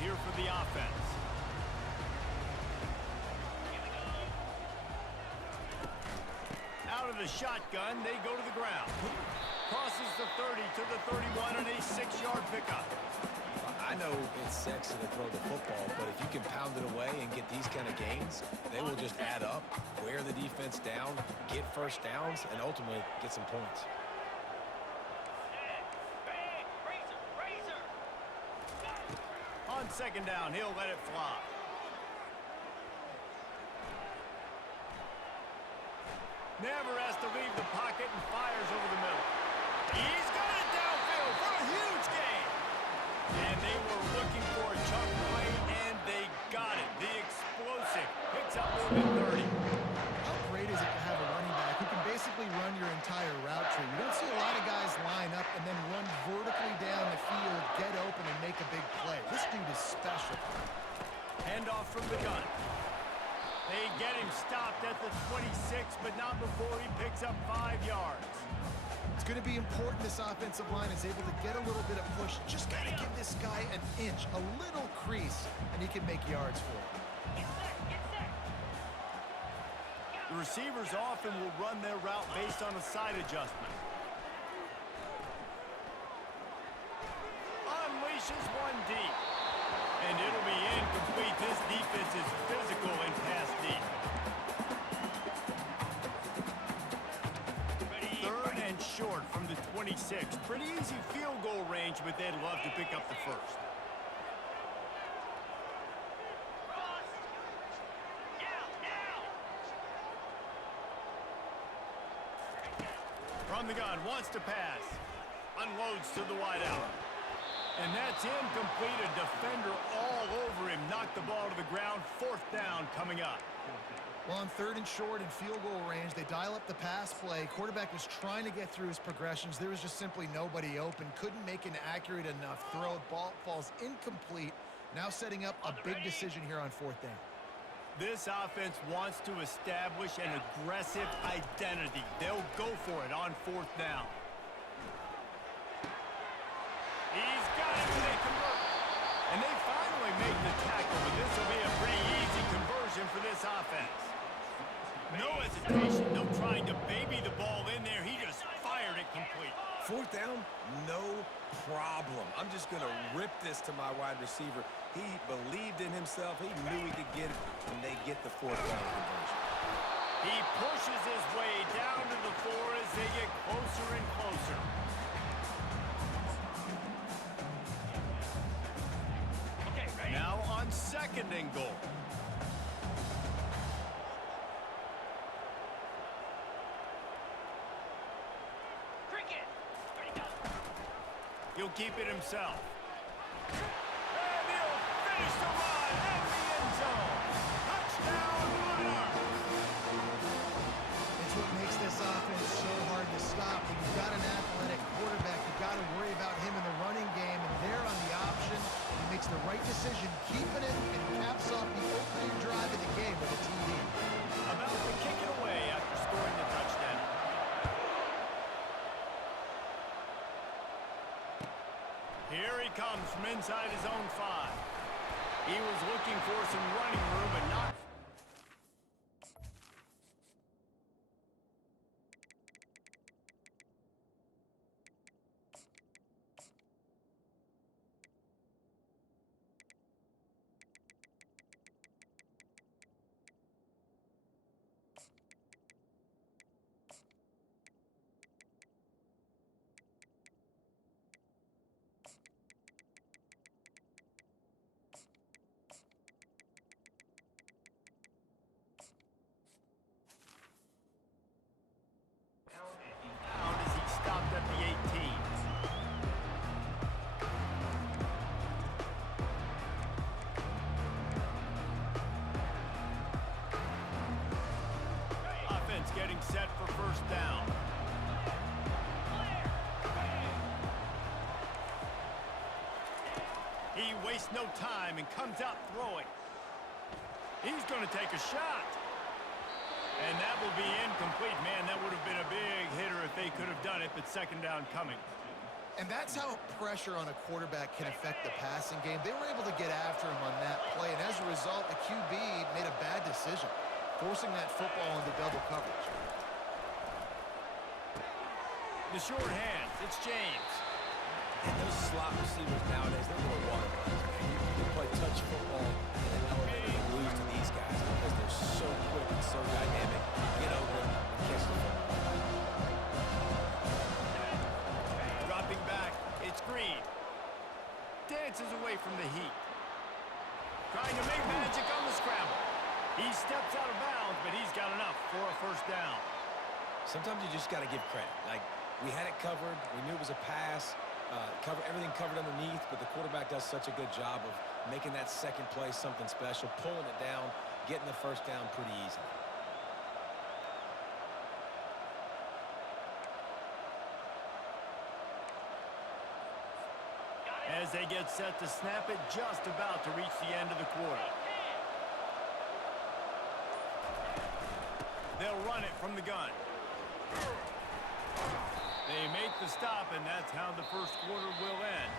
here for the offense. Out of the shotgun, they go to the ground. Crosses the 30 to the 31 and a 6-yard pickup. I know it's sexy to throw the football, but if you can pound it away and get these kind of gains, they will just add up, wear the defense down, get first downs, and ultimately get some points. On second down, he'll let it fly. Never has to leave the pocket and fires over the middle. He's got it downfield for a huge gain. And they were looking for a chunk play, and they got it. The explosive picks up more than 30. How great is it to have a running back who can basically run your entire route tree? You don't see a lot of guys line up and then run vertically down the field, get open, and make a big play. This dude is special. Handoff from the gun. They get him stopped at the 26, but not before he picks up 5 yards. It's going to be important this offensive line is able to get a little bit of push. Just got to give this guy an inch, a little crease, and he can make yards for it. The receivers often will run their route based on a side adjustment. Unleashes one deep. And it'll be incomplete. This defense is physical and pass deep. Third and short from the 26. Pretty easy field goal range, but they'd love to pick up the first. From the gun, wants to pass. Unloads to the wideout. And that's incomplete. A defender all over him. Knocked the ball to the ground. 4th down coming up. Well, on 3rd and short and field goal range, they dial up the pass play. Quarterback was trying to get through his progressions. There was just simply nobody open. Couldn't make an accurate enough throw. Ball falls incomplete. Now setting up a big decision here on 4th down. This offense wants to establish an aggressive identity. They'll go for it on 4th down. He's got it when they convert. And they finally make the tackle, but this will be a pretty easy conversion for this offense. No hesitation, no trying to baby the ball in there. He just fired it complete. 4th down, no problem. I'm just going to rip this to my wide receiver. He believed in himself. He knew he could get it, and they get the 4th down conversion. He pushes his way down to the 4 as they get closer and closer. Now on 2nd and goal. He'll keep it himself. And he'll finish the run in the end zone. Touchdown, Monarchs! It's what makes this offense so hard to stop. When you've got an athletic quarterback, you've got to worry about him in the running game. And there on the option, he makes the right decision, keeping it, and caps off the opening drive of the game with a TD. About to kick it away after scoring the touchdown. Here he comes from inside his own 5. He was looking for some running room, but not. As he stopped at the 18. Offense getting set for 1st down. He wastes no time and comes out throwing. He's going to take a shot. And that will be incomplete. Man, that would have been a big hitter if they could have done it, but 2nd down coming. And that's how pressure on a quarterback can affect the passing game. They were able to get after him on that play, and as a result, the QB made a bad decision, forcing that football into double coverage. The short hands, it's James. And those slot receivers nowadays, they're more water runs, man. You can play touch football and then elevate and lose to these guys because they're so quick and so dynamic. Get over them and catch the football. Dropping back, it's Green. Dances away from the heat. Trying to make magic on the scramble. He steps out of bounds, but he's got enough for a first down. Sometimes you just got to give credit. Like, we had it covered. We knew it was a pass. Everything covered underneath, but the quarterback does such a good job of making that second play something special, pulling it down, getting the first down pretty easily. As they get set to snap it, just about to reach the end of the quarter. They'll run it from the gun. They make the stop, and that's how the first quarter will end.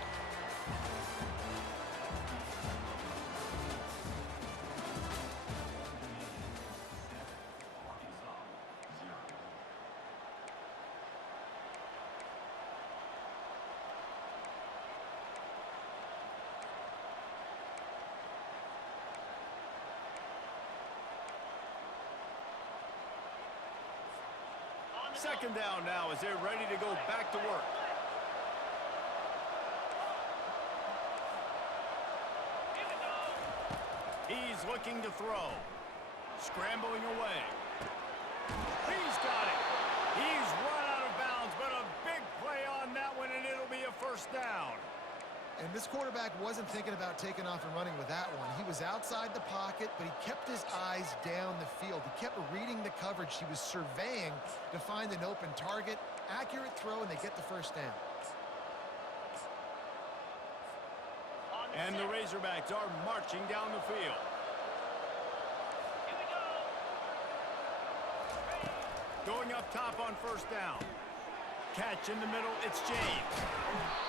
Second down now as they're ready to go back to work. He's looking to throw. Scrambling away. He's got it. He's run out of bounds, but a big play on that one, and it'll be a first down. And this quarterback wasn't thinking about taking off and running with that one. He was outside the pocket, but he kept his eyes down the field. He kept reading the coverage. He was surveying to find an open target. Accurate throw, and they get the first down. And the Razorbacks are marching down the field. Going up top on first down. Catch in the middle, it's James.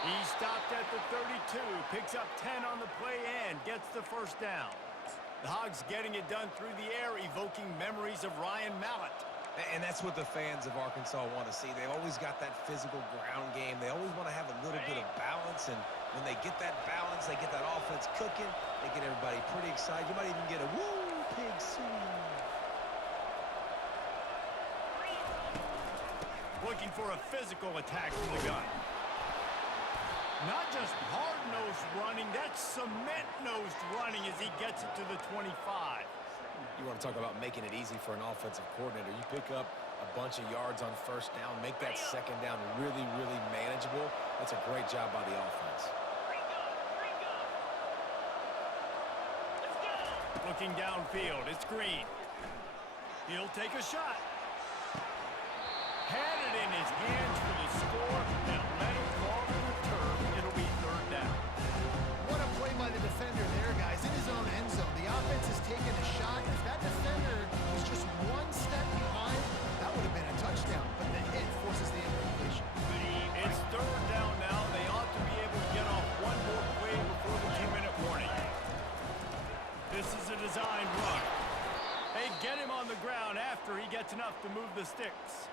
He stopped at the 32, picks up 10 on the play and gets the first down. The Hogs getting it done through the air, evoking memories of Ryan Mallett. And that's what the fans of Arkansas want to see. They've always got that physical ground game. They always want to have a little bit of balance, and when they get that balance, they get that offense cooking, they get everybody pretty excited. You might even get a woo, pig swing. Looking for a physical attack from the gun. Not just hard-nosed running, that's cement-nosed running as he gets it to the 25. You want to talk about making it easy for an offensive coordinator. You pick up a bunch of yards on first down, make that second down really, really manageable. That's a great job by the offense. Looking downfield, it's Green. He'll take a shot. Had it in his hands for the score and let it fall to the turf. It'll be third down. What a play by the defender there, guys. In his own end zone, the offense has taken a shot. If that defender was just one step behind, that would have been a touchdown. But the hit forces the incompletion. It's third down now. They ought to be able to get off one more play before the 2-minute warning. This is a designed run. They get him on the ground after he gets enough to move the sticks.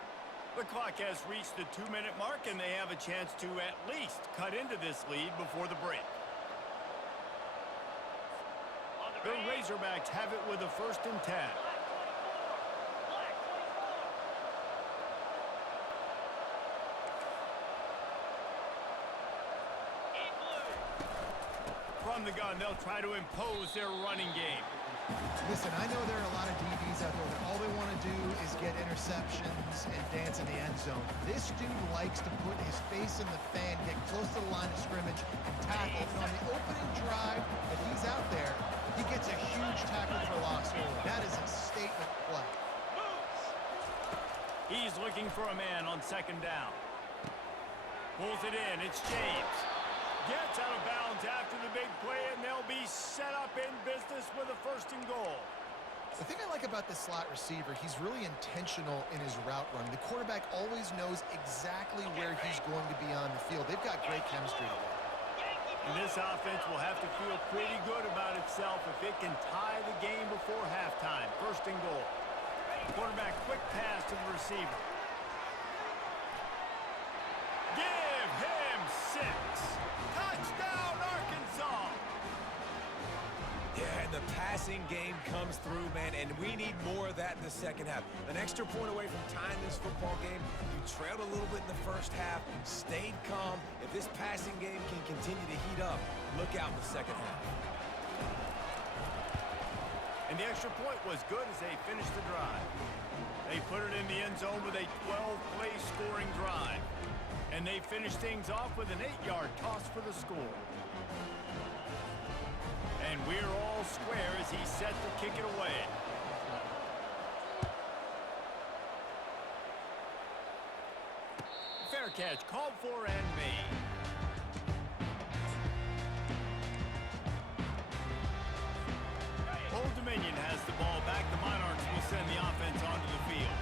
The clock has reached the 2-minute mark, and they have a chance to at least cut into this lead before the break. The Razorbacks have it with a 1st and 10. From the gun, they'll try to impose their running game. Listen, I know there are a lot of DBs out there that all they want to do is get interceptions and dance in the end zone. This dude likes to put his face in the fan, get close to the line of scrimmage, and tackle. And on the opening drive, if he's out there, he gets a huge tackle for loss. That is a statement play. He's looking for a man on second down. Pulls it in. It's James. Gets out of bounds after the big play, and they'll be set up in business with a 1st and goal. The thing I like about this slot receiver, he's really intentional in his route running. The quarterback always knows exactly where he's going to be on the field. They've got great chemistry together. And this offense will have to feel pretty good about itself if it can tie the game before halftime. First and goal. Quarterback quick pass to the receiver. Give him 6. Touchdown, Arkansas. Yeah, and the passing game comes through, man, and we need more of that in the second half. An extra point away from tying this football game. You trailed a little bit in the first half, stayed calm. If this passing game can continue to heat up, look out in the second half. And the extra point was good as they finished the drive. They put it in the end zone with a 12-play scoring drive. And they finished things off with an 8-yard toss for the score. And we're all square as he's set to kick it away. Fair catch, called for and made. Old Dominion has the ball back. The Monarchs will send the offense onto the field.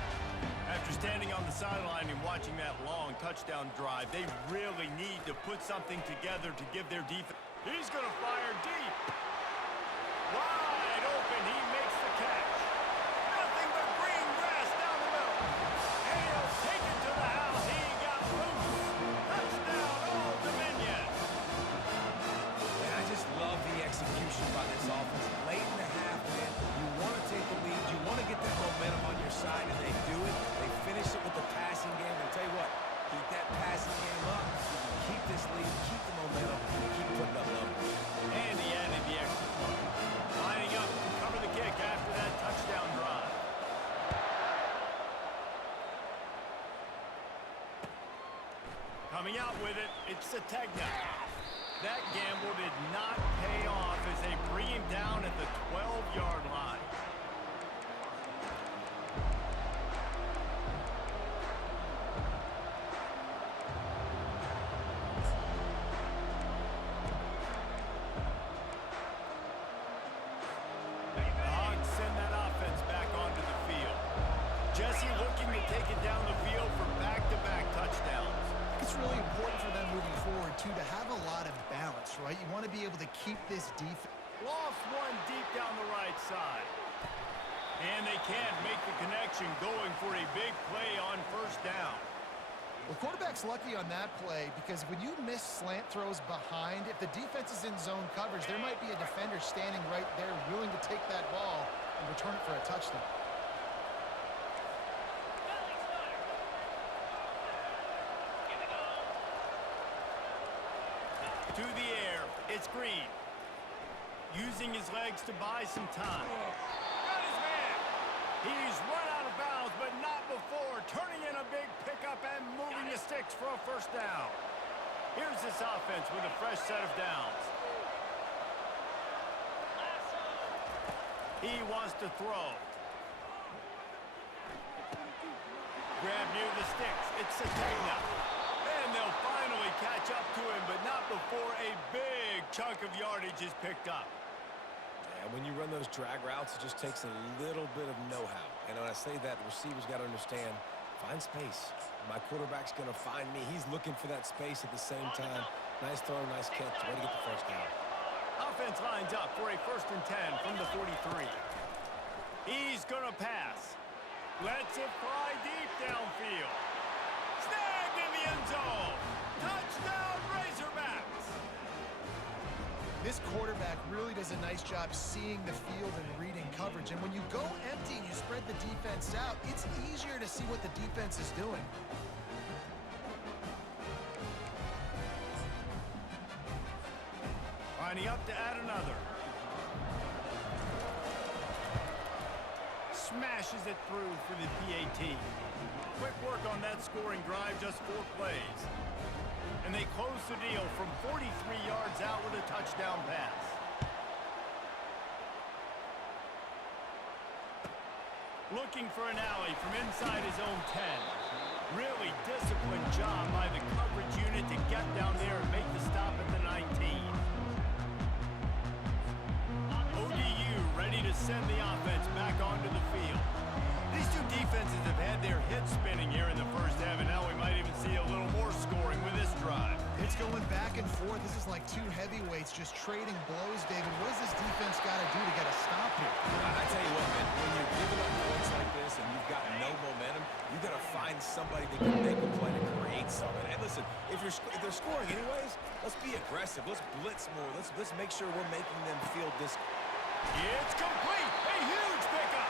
After standing on the sideline and watching that long touchdown drive, they really need to put something together to give their defense. He's going to fire deep. Wide open, he makes the catch. Nothing but green grass down the middle. And he'll take it to the house. He got loose. Touchdown, Old Dominion. And I just love the execution by this offense. Late in the half, man, you want to take the lead. You want to get that momentum on your side, and they do it. They finish it with the passing game. And I'll tell you what, keep that passing game up. Keep this lead, keep the momentum, and keep putting up numbers. And he added the extra point. Lining up to cover the kick after that touchdown drive. Coming out with it, it's Sategna. That gamble did not pay off as they bring him down at the 12-yard line. The Hogs send that offense back onto the field. Jesse looking to take it down the field for back-to-back touchdowns. It's really important for them moving forward, too, to have a lot of balance, right? You want to be able to keep this defense. Lost one deep down the right side. And they can't make the connection going for a big play on first down. Well, quarterback's lucky on that play because when you miss slant throws behind, if the defense is in zone coverage, there might be a defender standing right there willing to take that ball and return it for a touchdown. To the air, it's Green. Using his legs to buy some time. Got his man. He's run out of bounds, but not before. Turning in a big pickup and moving the sticks for a first down. Here's this offense with a fresh set of downs. He wants to throw. Grab near the sticks. It's Sategna. And they'll finally catch up to him, but not before a big chunk of yardage is picked up. And when you run those drag routes, it just takes a little bit of know-how. And when I say that, the receiver's got to understand, find space. My quarterback's going to find me. He's looking for that space at the same time. Nice throw, nice catch. Way to get the first down. Offense lines up for a 1st and 10 from the 43. He's going to pass. Lets it fly deep downfield. Snagged in the end zone. Touchdown, Razorbacks. This quarterback really does a nice job seeing the field and reading coverage. And when you go empty and you spread the defense out, it's easier to see what the defense is doing. Lining up to add another. Smashes it through for the PAT. Quick work on that scoring drive, just 4 plays. And they close the deal from 43 yards out with a touchdown pass. Looking for an alley from inside his own 10. Really disciplined job by the coverage unit to get down there and make the stop at the 19. ODU ready to send the offense back on two defenses have had their heads spinning here in the first half, and now we might even see a little more scoring with this drive. It's going back and forth. This is like two heavyweights just trading blows, David. What does this defense got to do to get a stop here? I tell you what, man, when you're giving up points like this and you've got no momentum, you got to find somebody that can make a play to create something. And listen, if they're scoring anyways, let's be aggressive. Let's blitz more. Let's make sure we're making them feel this. It's complete. A huge pickup.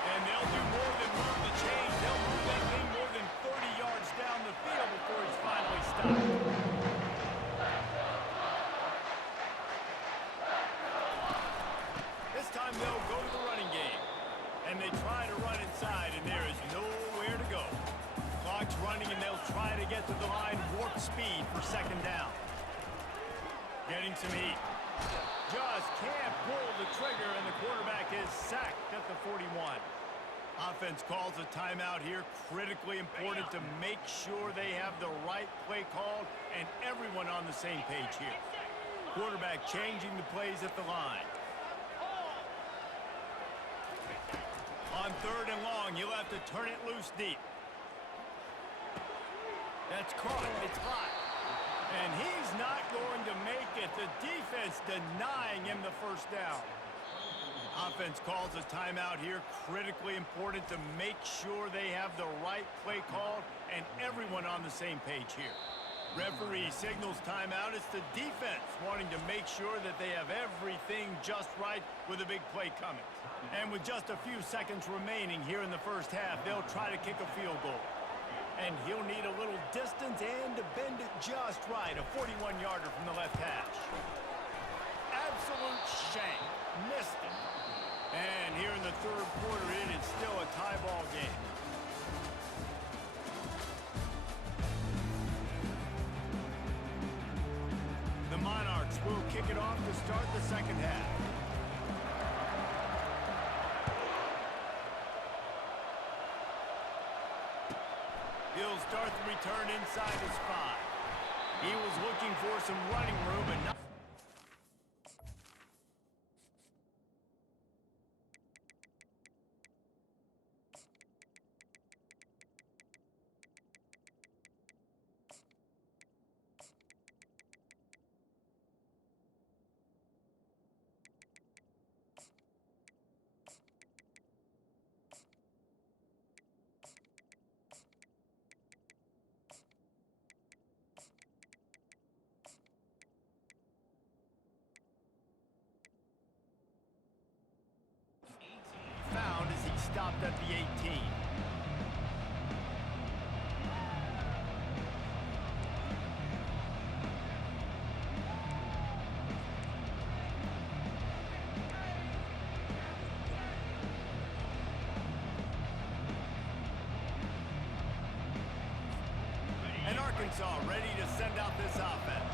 And they'll do more than move the chains. They'll move that thing more than 30 yards down the field before he's finally stopped. This time they'll go to the running game. And they try to run inside, and there is nowhere to go. Clock's running, and they'll try to get to the line warp speed for second down. Getting some heat. Just can't pull the trigger, and the quarterback is sacked at the 41. Offense calls a timeout here. Critically important to make sure they have the right play called and everyone on the same page here. Quarterback changing the plays at the line. On third and long, you'll have to turn it loose deep. That's caught. It's hot. And he's not going to make it. The defense denying him the first down. Offense calls a timeout here. Critically important to make sure they have the right play called and everyone on the same page here. Referee signals timeout. It's the defense wanting to make sure that they have everything just right with a big play coming. And with just a few seconds remaining here in the first half, they'll try to kick a field goal. And he'll need a little distance and to bend it just right. A 41-yarder from the left hash. Absolute shank. Missed it. And here in the third quarter, it is still a tie ball game. The Monarchs will kick it off to start the second half. He'll start the return inside his 5. He was looking for some running room and not. Found as he stopped at the 18. And Arkansas ready to send out this offense.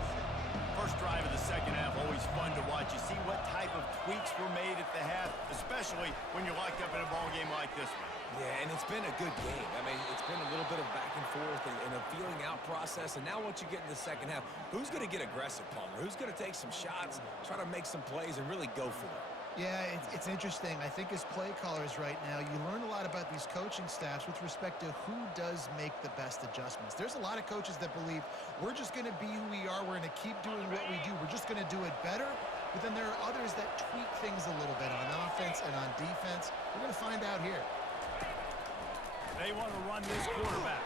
First drive of the second half, always fun to watch. You see what type of tweaks were made at the half, especially when you're locked up in a ball game like this one. Yeah, and it's been a good game. I mean, it's been a little bit of back and forth and a feeling out process. And now once you get in the second half, who's going to get aggressive, Palmer? Who's going to take some shots, try to make some plays, and really go for it? Yeah, it's interesting. I think as play callers right now, you learn a lot about these coaching staffs with respect to who does make the best adjustments. There's a lot of coaches that believe we're just going to be who we are. We're going to keep doing what we do. We're just going to do it better. But then there are others that tweak things a little bit on offense and on defense. We're going to find out here. They want to run this quarterback.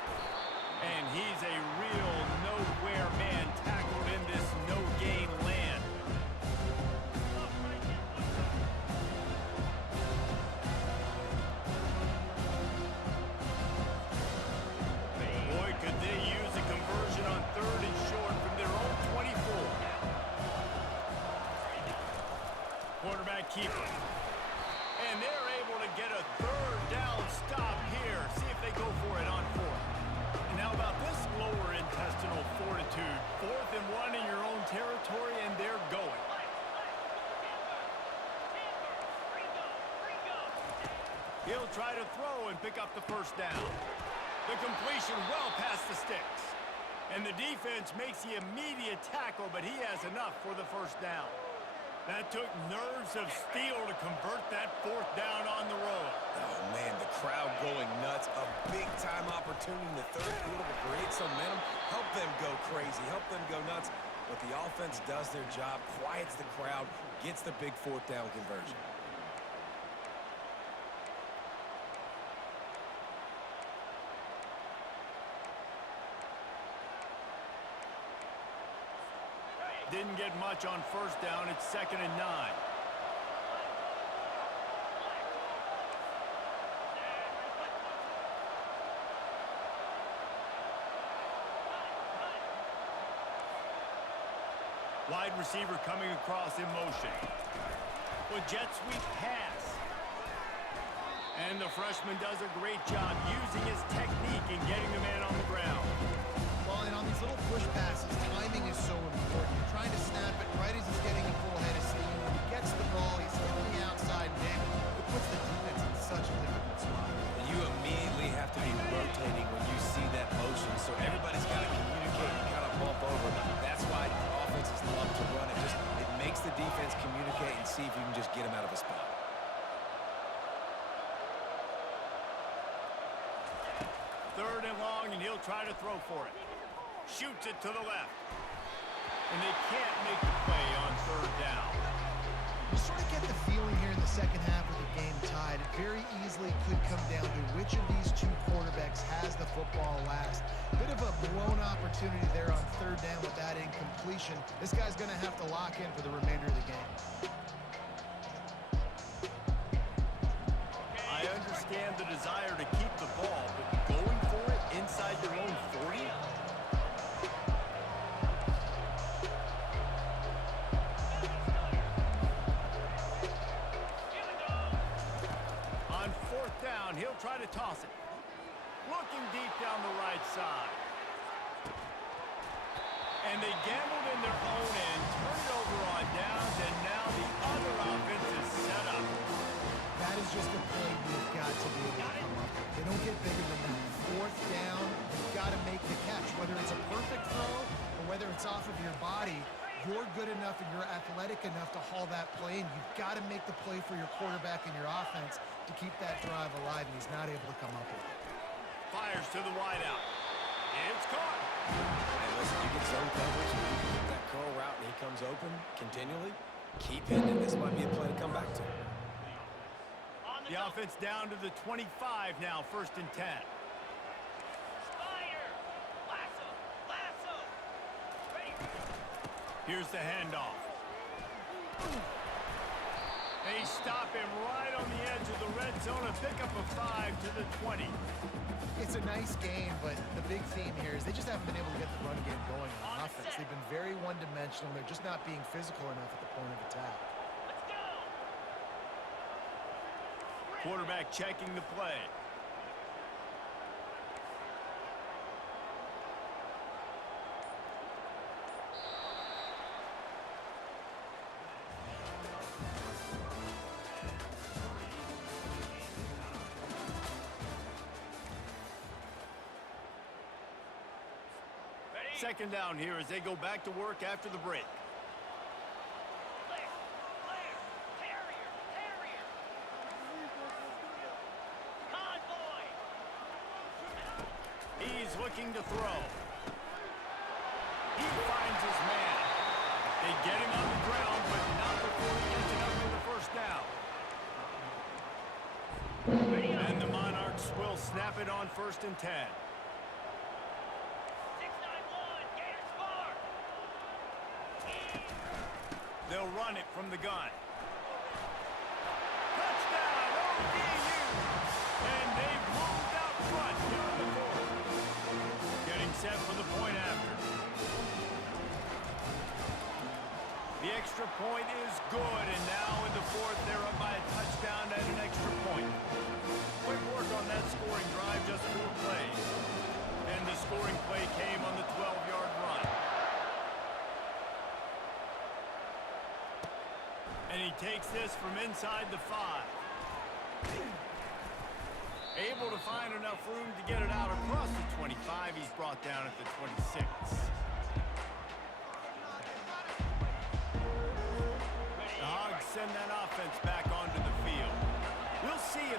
And he's a real nowhere man tackled in this no-gain land. Boy, could they use a conversion on third and short from their own 24. Quarterback keeper. And they're able to get a third down stop here. See if they go for it on fourth. And now about this lower intestinal fortitude. 4th and 1 in your own territory, and they're going. He'll try to throw and pick up the first down. The completion well past the sticks. And the defense makes the immediate tackle, but he has enough for the first down. That took nerves of steel to convert that fourth down on the road. Oh, man, the crowd going nuts. A big-time opportunity in the third quarter to create some momentum. Help them go crazy. Help them go nuts. But the offense does their job, quiets the crowd, gets the big fourth down conversion. Didn't get much on first down. It's 2nd and 9. Wide receiver coming across in motion. With jet sweep pass. And the freshman does a great job using his technique and getting the man on the ground. Well, and on these little push passes, timing is so important. You're trying to snap it right as he's getting a full head of steam. When he gets the ball, he's on the outside man. It puts the defense in such a difficult spot. And you immediately have to be rotating when you see that motion, so everybody's got to communicate and kind of bump over. That's why offenses love to run it. It makes the defense communicate and see if you can just get them out of a spot. Third and long, and he'll try to throw for it. Shoots it to the left. And they can't make the play on third down. You sort of get the feeling here in the second half with the game tied. It very easily could come down to which of these two quarterbacks has the football last. Bit of a blown opportunity there on third down with that incompletion. This guy's going to have to lock in for the remainder of the game. I understand the desire to keep the ball, but going for it inside your own 40? On fourth down, he'll try to toss it. Looking deep down the right side. And they gambled in their own end, turned it over on downs, and now the other offense is set up. That is just a play you've got to be able to come up with. They don't get bigger than that. Fourth down, you've got to make the catch. Whether it's a perfect throw or whether it's off of your body, you're good enough and you're athletic enough to haul that play, and you've got to make the play for your quarterback and your offense to keep that drive alive, and he's not able to come up with it. Fires to the wideout. It's caught. And listen, you get zone coverage, and you can hit that curl route, and he comes open continually. Keep hitting it. This might be a play to come back to. The offense down to the 25 now, 1st and 10. Here's the handoff. They stop him right on the edge of the red zone. A pickup of 5 to the 20. It's a nice game, but the big theme here is they just haven't been able to get the run game going on offense. They've been very one-dimensional. They're just not being physical enough at the point of attack. Quarterback checking the play. Second down here as they go back to work after the break. He's looking to throw. He finds his man. They get him on the ground, but not before he gets enough for the first down. And the Monarchs will snap it on 1st and 10. They'll run it from the gun. Touchdown, ODU! And they've moved out front here in the fourth. Getting set for the point after. The extra point is good, and now in the fourth, they're up by a touchdown and an extra point. Quick work on that scoring drive, just 4 plays. And the scoring play came on the 12-yard run. And he takes this from inside the 5. Able to find enough room to get it out across the 25. He's brought down at the 26.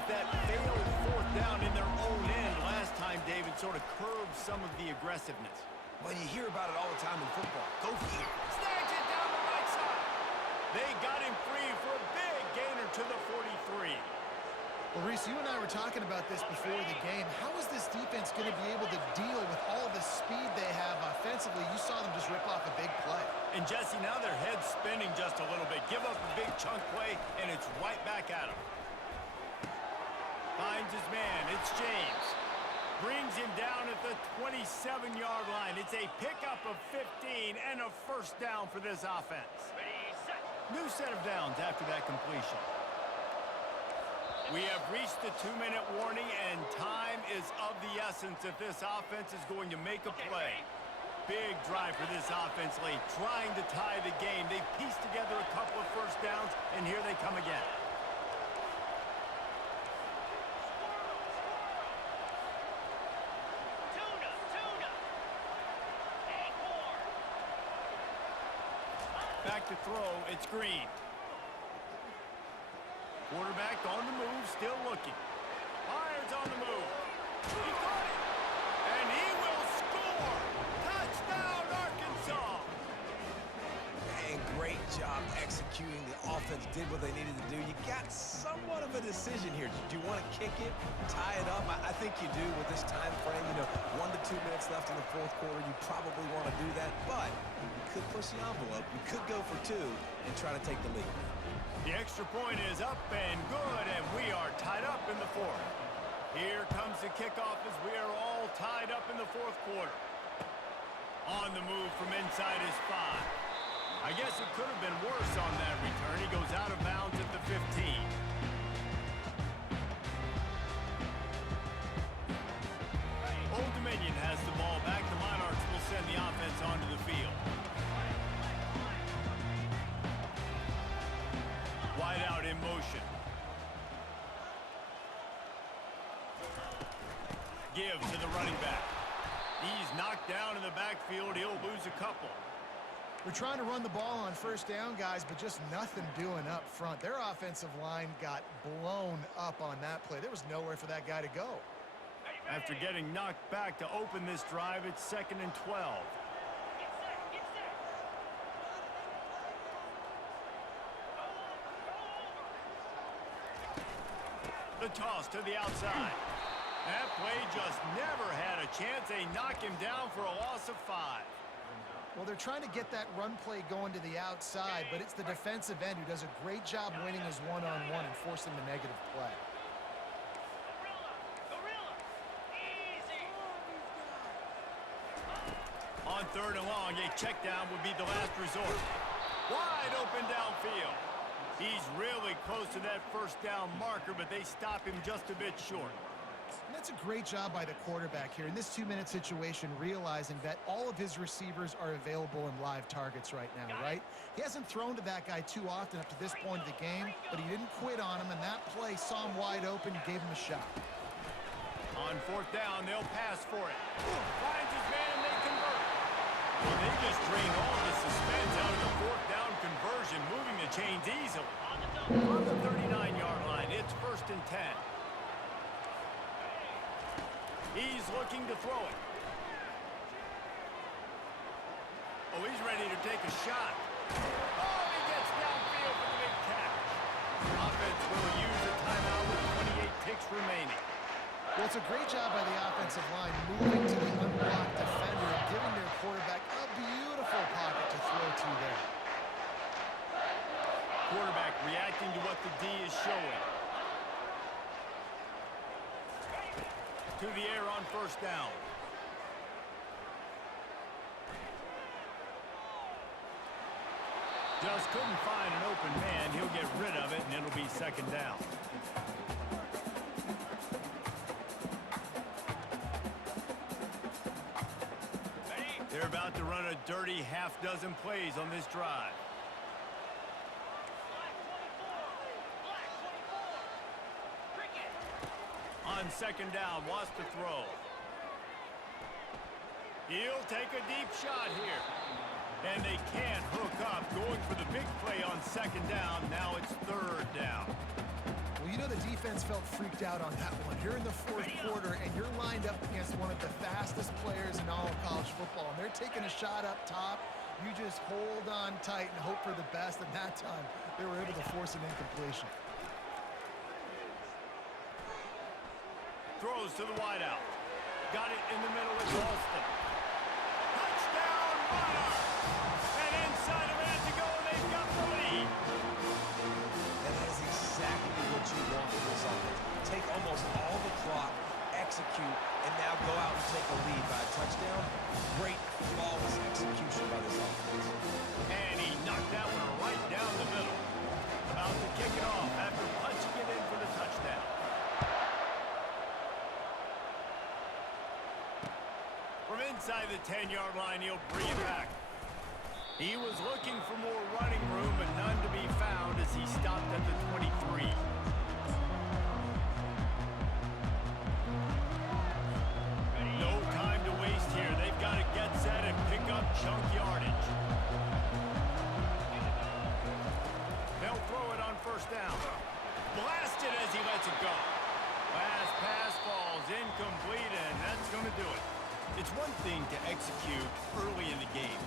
if that failed fourth down in their own end last time, David, sort of curbed some of the aggressiveness. Well, you hear about it all the time in football. Go for it. Snags it down the right side. They got him free for a big gainer to the 43. Well, Reese, you and I were talking about this before the game. How is this defense going to be able to deal with all the speed they have offensively? You saw them just rip off a big play. And Jesse, now their head's spinning just a little bit. Give up a big chunk play, and it's right back at him. Finds his man. It's James. Brings him down at the 27-yard line. It's a pickup of 15 and a first down for this offense. New set of downs after that completion. We have reached the 2-minute warning, and time is of the essence if this offense is going to make a play. Big drive for this offense late, trying to tie the game. They've pieced together a couple of first downs, and here they come again. Back to throw, it's Green. Quarterback on the move, still looking. Fires on the move. He got it. And he will score. Touchdown, Arkansas. And great job executing. The offense did what they needed to do. You got somewhat of a decision here. Do you want to kick it, tie it up? I think you do with this time frame. 1 to 2 minutes left in the fourth quarter. You probably want to do that, but you could push the envelope. You could go for 2 and try to take the lead. The extra point is up and good, and we are tied up in the fourth. Here comes the kickoff as we are all tied up in the fourth quarter. On the move from inside his 5. I guess it could have been worse on that return. He goes out of bounds at the 15. Old Dominion has the ball back. The Monarchs will send the offense onto the field. Wide out in motion. Give to the running back. He's knocked down in the backfield. He'll lose a couple. We're trying to run the ball on first down, guys, but just nothing doing up front. Their offensive line got blown up on that play. There was nowhere for that guy to go. After getting knocked back to open this drive, it's 2nd and 12. The toss to the outside. That play just never had a chance. They knock him down for a loss of 5. Well, they're trying to get that run play going to the outside, but it's the defensive end who does a great job winning his one-on-one and forcing the negative play. On 3rd and long, a check down would be the last resort. Wide open downfield. He's really close to that first down marker, but they stop him just a bit short. And that's a great job by the quarterback here in this 2-minute situation, realizing that all of his receivers are available in live targets right now, right? He hasn't thrown to that guy too often up to this point of the game, but he didn't quit on him, and that play saw him wide open, gave him a shot. On 4th down, they'll pass for it. Finds his man, they convert. Well, they just drained all the suspense out of the 4th down conversion, moving the chains easily. From the 39-yard line, it's 1st and 10. He's looking to throw it. Oh, he's ready to take a shot. Oh, he gets downfield for the big catch. Offense will use a timeout with 28 ticks remaining. Well, it's a great job by the offensive line moving to the unblocked defender and giving their quarterback a beautiful pocket to throw to there. Quarterback reacting to what the D is showing. To the air on 1st down. Just couldn't find an open man. He'll get rid of it, and it'll be 2nd down. They're about to run a dirty half-dozen plays on this drive. On 2nd down, wants to throw. He'll take a deep shot here. And they can't hook up. Going for the big play on 2nd down. Now it's 3rd down. Well, know the defense felt freaked out on that one. You're in the fourth quarter, and you're lined up against one of the fastest players in all of college football, and they're taking a shot up top. You just hold on tight and hope for the best, and that time they were able to force an incompletion. Throws to the wideout. Got it in the middle with Ralston. Touchdown, Monarchs! And inside a minute to go, and they've got the lead. And that is exactly what you want in this offense. Take almost all the clock, execute, and now go out and take a lead by a touchdown. Great, flawless execution by this offense. And he knocked that one right down the middle. About to kick it off after punching it in for the touchdown. From inside the 10-yard line, he'll bring it back. He was looking for more running room, but none to be found as he stopped at the 23. No time to waste here. They've got to get set and pick up chunk yardage. They'll throw it on first down. Blasted as he lets it go. Last pass falls incomplete, and that's going to do it. It's one thing to execute early in the game.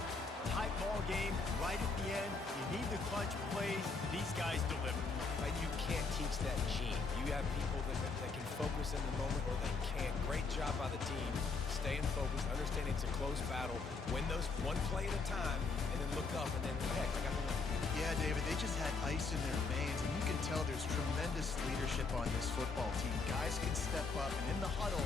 Tight ball game, right at the end, you need the clutch plays. These guys deliver. You can't teach that gene. You have people that can focus in the moment or they can't. Great job by the team. Staying focused, understanding it's a close battle. Win those one play at a time, and then look up, and then, heck, I got the win. Yeah, David, they just had ice in their veins, and you can tell there's tremendous leadership on this football team. Guys can step up, and in the huddle,